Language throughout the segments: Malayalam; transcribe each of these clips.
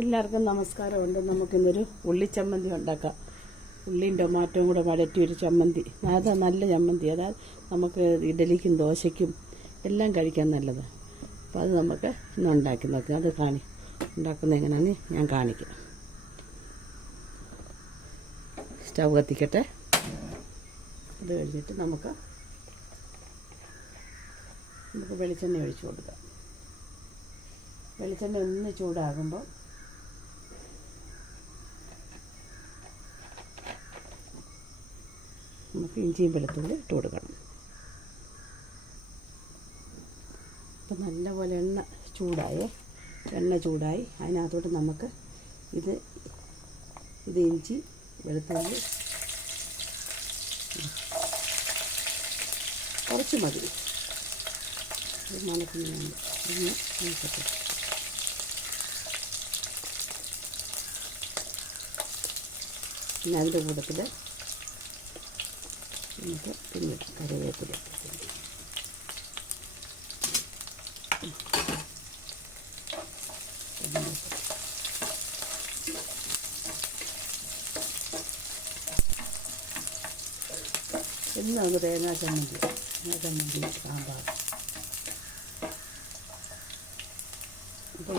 എല്ലാവർക്കും നമസ്കാരമുണ്ട്. നമുക്കിന്നൊരു ഉള്ളിച്ചമ്മന്തി ഉണ്ടാക്കാം. ഉള്ളിയും ടൊമാറ്റോയും കൂടെ വഴറ്റിയൊരു ചമ്മന്തി. അത് നല്ല ചമ്മന്തി. അതായത് നമുക്ക് ഇഡലിക്കും ദോശയ്ക്കും എല്ലാം കഴിക്കാൻ നല്ലത്. അപ്പോൾ അത് നമുക്ക് ഇന്ന് ഉണ്ടാക്കി നോക്കാം. അത് ഉണ്ടാക്കുന്നത് എങ്ങനെയാണെന്ന് ഞാൻ കാണിക്കാം. സ്റ്റൗ കത്തിക്കട്ടെ. അത് കഴിഞ്ഞിട്ട് നമുക്ക് വെളിച്ചെണ്ണ ഒഴിച്ചു കൊടുക്കാം. വെളിച്ചെണ്ണ ഒന്ന് ചൂടാകുമ്പോൾ നമുക്ക് ഇഞ്ചിയും വെളുത്തുള്ളി ഇട്ട് കൊടുക്കണം. അപ്പം നല്ലപോലെ എണ്ണ ചൂടായി അതിനകത്തോട്ട് നമുക്ക് ഇത് ഇഞ്ചി വെളുത്തുള്ളി കുറച്ച് മതി. മണക്കുന്നുണ്ട് ഒന്ന് നോക്കട്ടെ. പിന്നെ അതിൻ്റെ കൂട്ടത്തിൽ നമുക്ക് പിന്നെ കറിവേപ്പില ഇന്ന് നമുക്ക് തേങ്ങാ ചമ്മന്തി സാമ്പാർ. അപ്പോൾ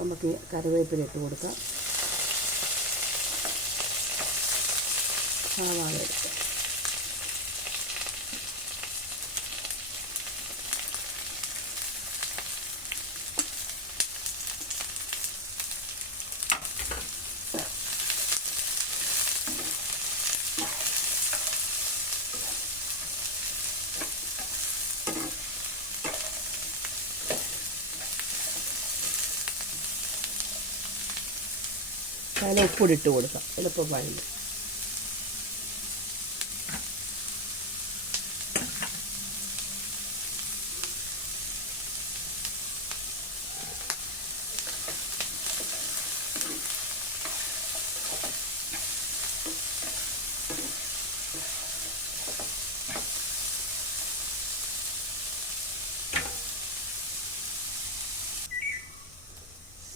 നമുക്ക് കറിവേപ്പില ഇട്ട് കൊടുക്കാം. സവാള എടുക്കാം. അതിൽ ഉപ്പൊടി ഇട്ട് കൊടുക്കാം. എളുപ്പം വഴി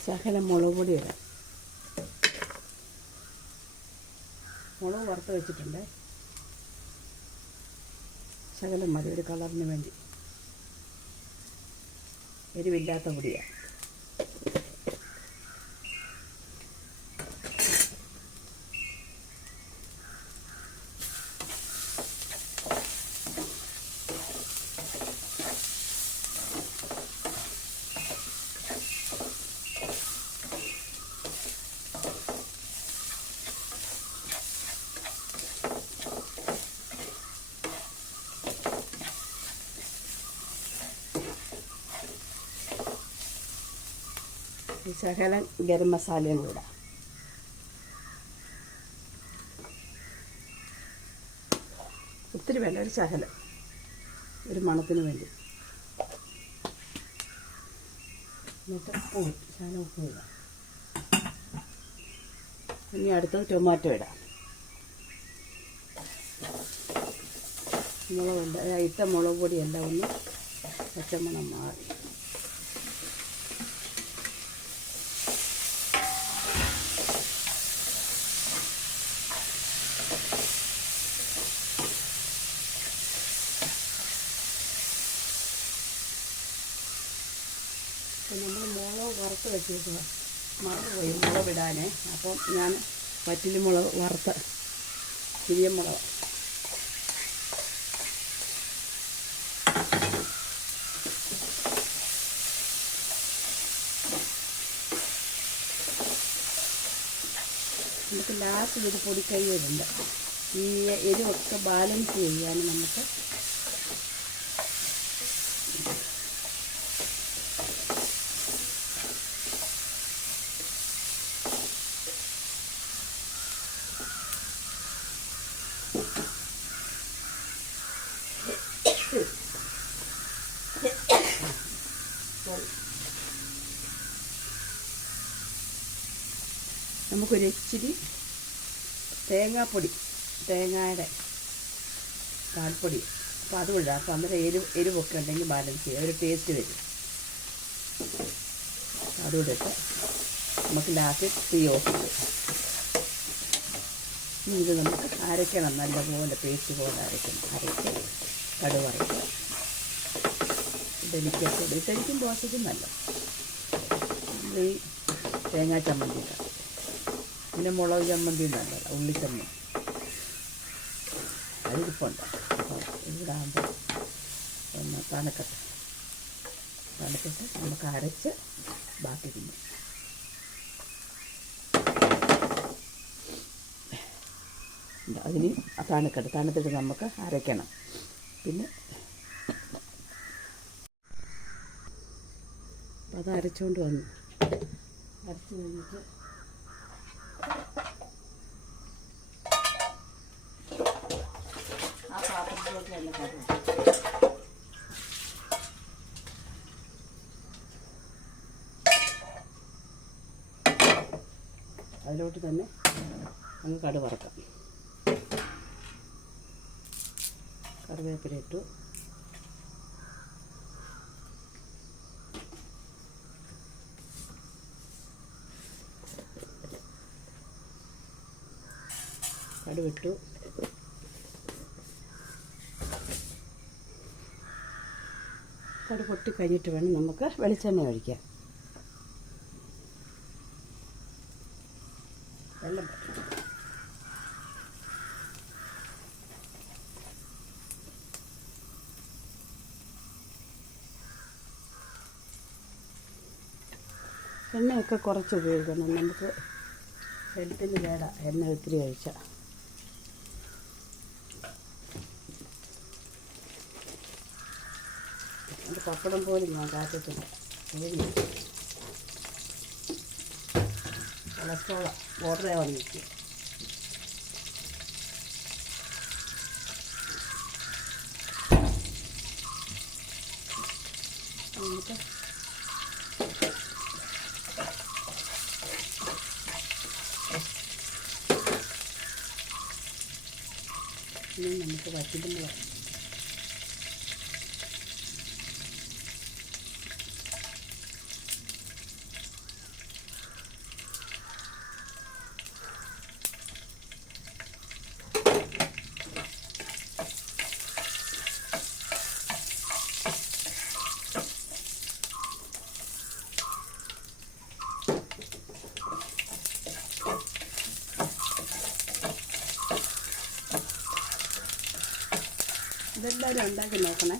ശകലം മുളക് പൊടി ഇടാം. മുളക് വറുത്ത് വെച്ചിട്ടുണ്ട്. ശകലം മതി, ഒരു കളറിന് വേണ്ടി. എരിവില്ലാത്ത പൊടിയാണ്. ശകലം ഗരം മസാലയും കൂടെ. ഒത്തിരി വേണ്ട, ഒരു ശകലം, ഒരു മണത്തിന് വേണ്ടി. എന്നിട്ട് ശകലം ഉപ്പ് ഇടാം. ഇനി അടുത്തത് ടൊമാറ്റോ ഇടാം. മുളകുണ്ട്, ഇട്ട മുളക് പൊടിയെല്ലാം ഒന്ന് പച്ചമണം മാറി. അപ്പം നമ്മൾ മുളക് വറുത്ത് വെച്ചേക്കുക. മറന്നുപോയി മുളകിടാനേ. അപ്പം ഞാൻ വറ്റൽമുളക് വറുത്ത് പിരിയമുളക് നമുക്ക് ലാസ്റ്റ് ഒരു പൊടിക്കൈകളുണ്ട്. ഈ എരിവൊക്കെ ബാലൻസ് ചെയ്യാൻ നമുക്ക് നമുക്കൊരു ഇച്ചിരി തേങ്ങയുടെ പാൽപ്പൊടി, അപ്പോൾ അതും ഇടാം. അപ്പോൾ അന്നേരം എരിവൊക്കെ ഉണ്ടെങ്കിൽ ബാലൻസ് ചെയ്യാം, ഒരു ടേസ്റ്റ് വരും. അതുകൂടെ ഇട്ട് നമുക്ക് ലാസ്റ്റ് തീ ഓഫ് ചെയ്യും. ഇനി ഇത് നമുക്ക് അരയ്ക്കണം, നല്ലപോലെ പേസ്റ്റ് പോലെ അരയ്ക്കണം. അരച്ച് കടുവറക്കുക. ഇഡലിക്കും ദോശയ്ക്കും നല്ല ഈ തേങ്ങാ ചമ്മന്തി ഇടാം. പിന്നെ മുളക് ചമ്മന്തി നല്ലതാണ്, ഉള്ളിച്ചമ്മന്തി അതിരിപ്പുണ്ട്. അപ്പോൾ ഇവിടാകുമ്പോൾ ഒന്ന് തണുത്തിട്ട് നമുക്ക് അരച്ച് ബാക്കി തിന്നും. അതിന് തണുത്തിട്ട് നമുക്ക് അരയ്ക്കണം. പിന്നെ അപ്പം അത് അരച്ചുകൊണ്ട് വന്നു. അരച്ച് കഴിഞ്ഞിട്ട് ആ പാത്രത്തിലോട്ട് തന്നെ കറി അതിലോട്ട് തന്നെ അങ്ങ് കടുക് വറക്കാം. കറിവേപ്പില ഇട്ടു. കടുവിട്ടു. കടുക് പൊട്ടി കഴിഞ്ഞിട്ട് വേണം നമുക്ക് വെളിച്ചെണ്ണ ഒഴിക്കാം. വെള്ളം എണ്ണയൊക്കെ കുറച്ച് ഉപയോഗിക്കണം. നമുക്ക് ഹെൽത്തിന് കേടാ എണ്ണ ഒത്തിരി കഴിച്ചാൽ. അത് പപ്പടം പോലും ഞാൻ കാച്ചിട്ടില്ല. കൊളസ്ട്രോൾ ഓർഡർ വന്നിരിക്കും. എന്നിട്ട് ഇനി നമുക്ക് വറ്റിടുമ്പോൾ ഇതെല്ലാവരും ഉണ്ടാക്കി നോക്കണേ.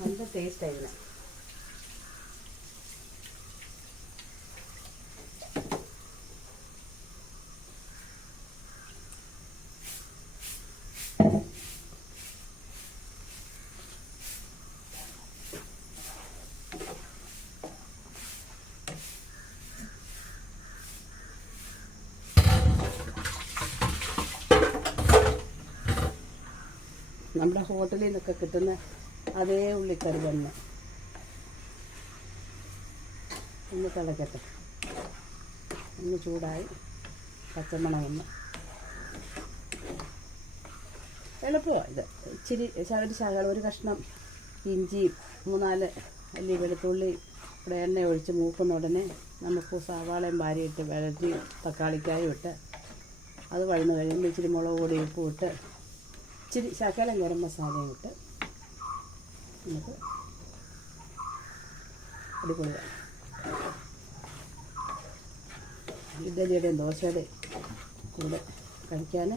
നല്ല ടേസ്റ്റ് ആയിരുന്നു. നമ്മുടെ ഹോട്ടലിൽ നിന്നൊക്കെ കിട്ടുന്ന അതേ ഉള്ളിക്കറി തന്നെ. ഒന്ന് തിളക്കട്ടെ, ഒന്ന് ചൂടായി പച്ചമണം ഒന്ന്. എളുപ്പമാണ് ഇത്. ഇച്ചിരി ഒരു കഷ്ണം ഇഞ്ചിയും 3-4 അല്ലി വെളുത്തുള്ളി ഇവിടെ എണ്ണ ഒഴിച്ച് മൂക്കുന്ന ഉടനെ നമുക്ക് സവാളയും വാരിയിട്ട് വഴറ്റി തക്കാളിക്കായും ഇട്ട് അത് വഴന്ന് കഴിയുമ്പോൾ ഇച്ചിരി മുളക് പൊടി ഉപ്പും ഇട്ട് ഇച്ചിരി ശകലം ഗരം മസാലയും ഇട്ട് നമുക്ക് അടിപൊളിയാണ്. ഇഡ്ഡലിയുടെയും ദോശയുടെയും കൂടെ കഴിക്കാൻ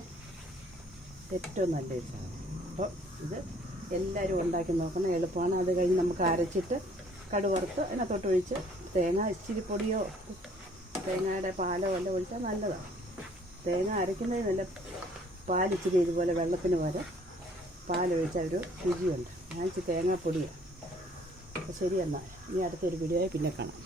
ഏറ്റവും നല്ല ഒരു സാധനം. അപ്പോൾ ഇത് എല്ലാവരും ഉണ്ടാക്കി നോക്കണം, എളുപ്പമാണ്. അത് കഴിഞ്ഞ് നമുക്ക് അരച്ചിട്ട് കടുക് വറുത്ത് അതിനകത്തോട്ട് ഒഴിച്ച് തേങ്ങ ഇച്ചിരി പൊടിയോ തേങ്ങയുടെ പാലോ എല്ലാം ഒഴിച്ചാൽ നല്ലതാണ്. തേങ്ങ അരയ്ക്കുന്നതിന് നല്ല പാലിച്ചിരി ഇതുപോലെ വെള്ളത്തിന് പോലെ പാലൊഴിച്ചാൽ ഒരു രുചിയുണ്ട്. ഞാൻ ഇച്ചിരി തേങ്ങാപ്പൊടിയാണ്. അപ്പോൾ ശരി, എന്നാൽ ഇനി അടുത്തൊരു വീഡിയോയിൽ പിന്നെ കാണാം.